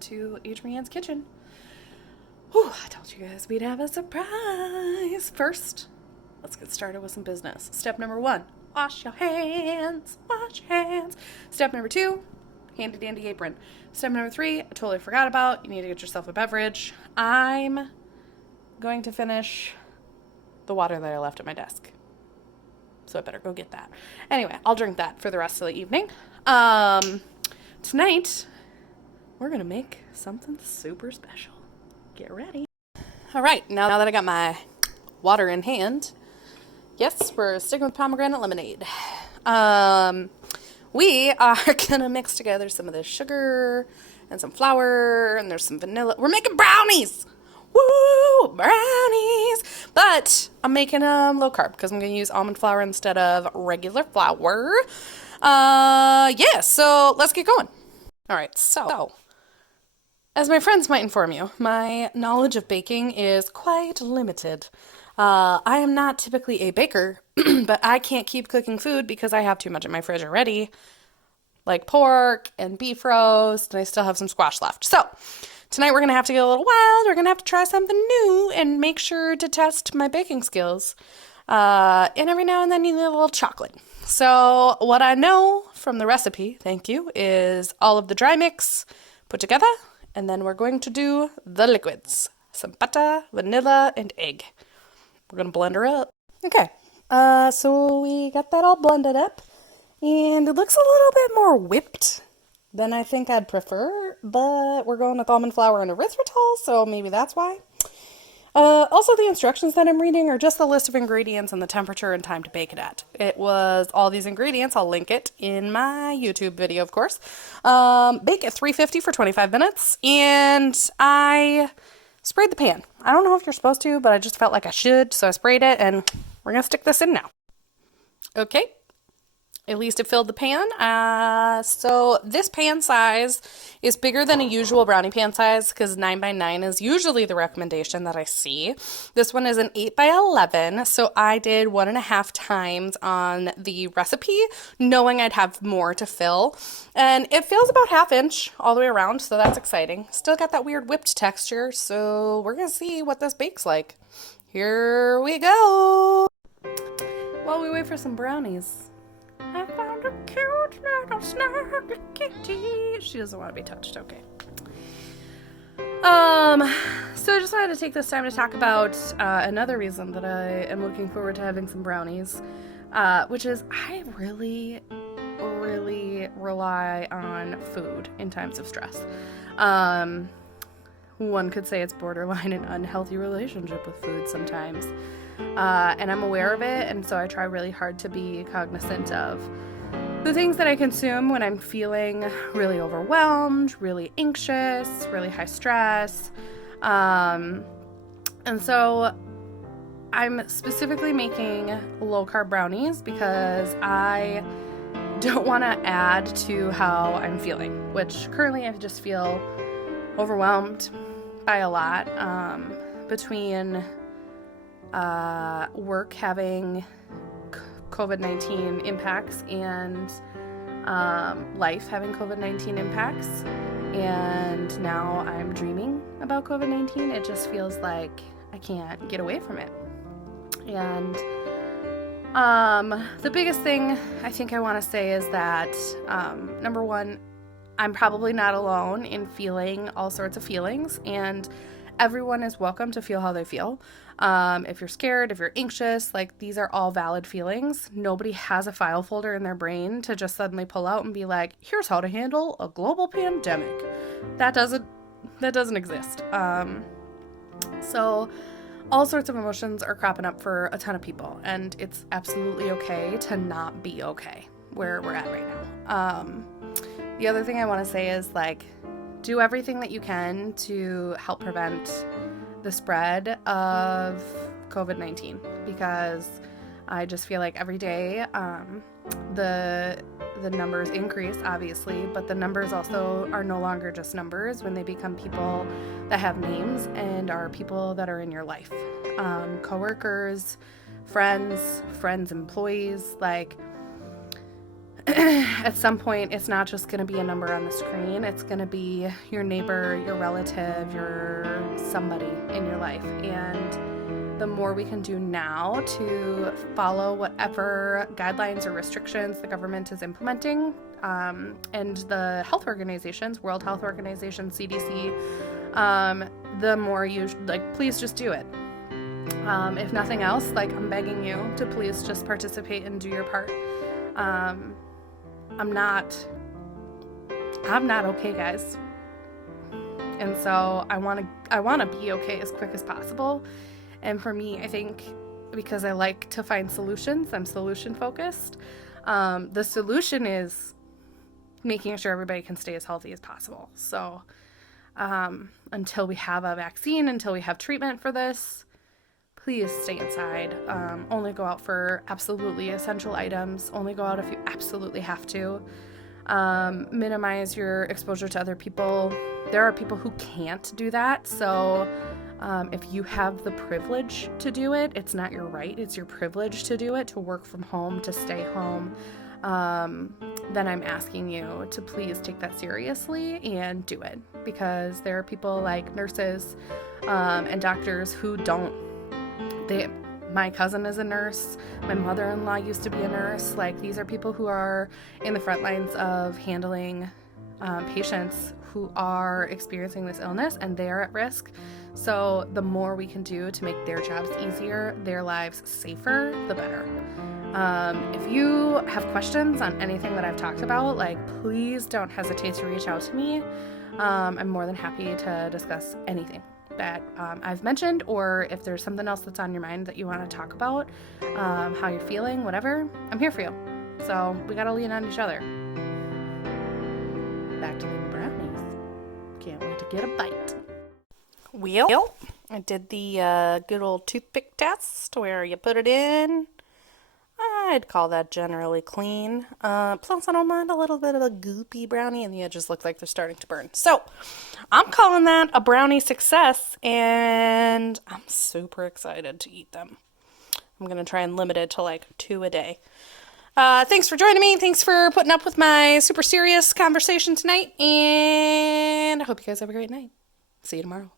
welcome to Adrianne's kitchen. Whew, I told you guys we'd have a surprise. First, let's get started with some business. Step number 1, wash your hands, wash your hands. Step number 2, handy dandy apron. Step number 3, I totally forgot about, you need to get yourself a beverage. I'm going to finish the water that I left at my desk, so I better go get that. Anyway, I'll drink that for the rest of the evening. Tonight, we're going to make something super special. Get ready. All right, now that I got my water in hand, yes, we're sticking with pomegranate lemonade. We are going to mix together some of the sugar and some flour, and there's some vanilla. We're making brownies! Woo! Brownies! But I'm making them low carb because I'm going to use almond flour instead of regular flour. Yeah, so let's get going. All right, so as my friends might inform you, my knowledge of baking is quite limited. I am not typically a baker, but I can't keep cooking food because I have too much in my fridge already, like pork and beef roast, and I still have some squash left. So tonight we're going to have to get a little wild. We're going to have to try something new and make sure to test my baking skills. And every now and then you need a little chocolate. So what I know from the recipe, thank you, is all of the dry mix put together, and then we're going to do the liquids. Some butter, vanilla, and egg. We're going to blend her up. Okay, so we got that all blended up, and it looks a little bit more whipped than I think I'd prefer, but we're going with almond flour and erythritol, so maybe that's why. Also, the instructions that I'm reading are just the list of ingredients and the temperature and time to bake it at. It was all these ingredients. I'll link it in my YouTube video, of course. Bake at 350 for 25 minutes, and I sprayed the pan. I don't know if you're supposed to, but I just felt like I should, so I sprayed it, and we're going to stick this in now. Okay. At least it filled the pan. So this pan size is bigger than a usual brownie pan size because 9x9 is usually the recommendation that I see. This one is an 8x11, so I did 1.5 times on the recipe, knowing I'd have more to fill. And it fills about 1/2 inch all the way around, so that's exciting. Still got that weird whipped texture, so we're going to see what this bakes like. Here we go! While we wait for some brownies, I found a cute little snuggle kitty. She doesn't want to be touched. Okay. So I just wanted to take this time to talk about another reason that I am looking forward to having some brownies, which is I really rely on food in times of stress. One could say it's borderline an unhealthy relationship with food sometimes. And I'm aware of it, and so I try really hard to be cognizant of the things that I consume when I'm feeling really overwhelmed, really anxious, really high stress. And so I'm specifically making low-carb brownies because I don't want to add to how I'm feeling, which currently I just feel overwhelmed by a lot, between work having COVID-19 impacts and life having COVID-19 impacts, and now I'm dreaming about COVID-19. It just feels like I can't get away from it. And the biggest thing I think I want to say is that number one, I'm probably not alone in feeling all sorts of feelings, and everyone is welcome to feel how they feel. If you're scared, if you're anxious, like these are all valid feelings. Nobody has a file folder in their brain to just suddenly pull out and be like, here's how to handle a global pandemic. That doesn't exist. So all sorts of emotions are cropping up for a ton of people, and it's absolutely okay to not be okay where we're at right now. The other thing I want to say is, like, do everything that you can to help prevent the spread of COVID-19, because I just feel like every day the numbers increase, obviously, but the numbers also are no longer just numbers when they become people that have names and are people that are in your life. Coworkers, friends, employees, like at some point, it's not just going to be a number on the screen. It's going to be your neighbor, your relative, your somebody in your life. And the more we can do now to follow whatever guidelines or restrictions the government is implementing, and the health organizations, World Health Organization, CDC, the more you, please just do it. If nothing else, I'm begging you to please just participate and do your part. I'm not okay, guys. And so I want to be okay as quick as possible. And for me, I think because I like to find solutions, I'm solution focused. The solution is making sure everybody can stay as healthy as possible. So, until we have a vaccine, until we have treatment for this, please stay inside. Only go out for absolutely essential items. Only go out if you absolutely have to. Minimize your exposure to other people. There are people who can't do that. So if you have the privilege to do it, it's not your right, it's your privilege to do it, to work from home, to stay home. Then I'm asking you to please take that seriously and do it. Because there are people like nurses and doctors who don't. My cousin is a nurse. My mother-in-law used to be a nurse. These are people who are in the front lines of handling patients who are experiencing this illness, and they are at risk. So the more we can do to make their jobs easier, their lives safer, the better. If you have questions on anything that I've talked about, please don't hesitate to reach out to me. I'm more than happy to discuss anything that I've mentioned, or if there's something else that's on your mind that you want to talk about, how you're feeling, whatever, I'm here for you. So we got to lean on each other. Back to the brownies. Can't wait to get a bite. Well, I did the good old toothpick test where you put it in. I'd call that generally clean. Plus, I don't mind a little bit of a goopy brownie, and the edges look like they're starting to burn. So, I'm calling that a brownie success, and I'm super excited to eat them. I'm going to try and limit it to 2 a day. Thanks for joining me. Thanks for putting up with my super serious conversation tonight, and I hope you guys have a great night. See you tomorrow.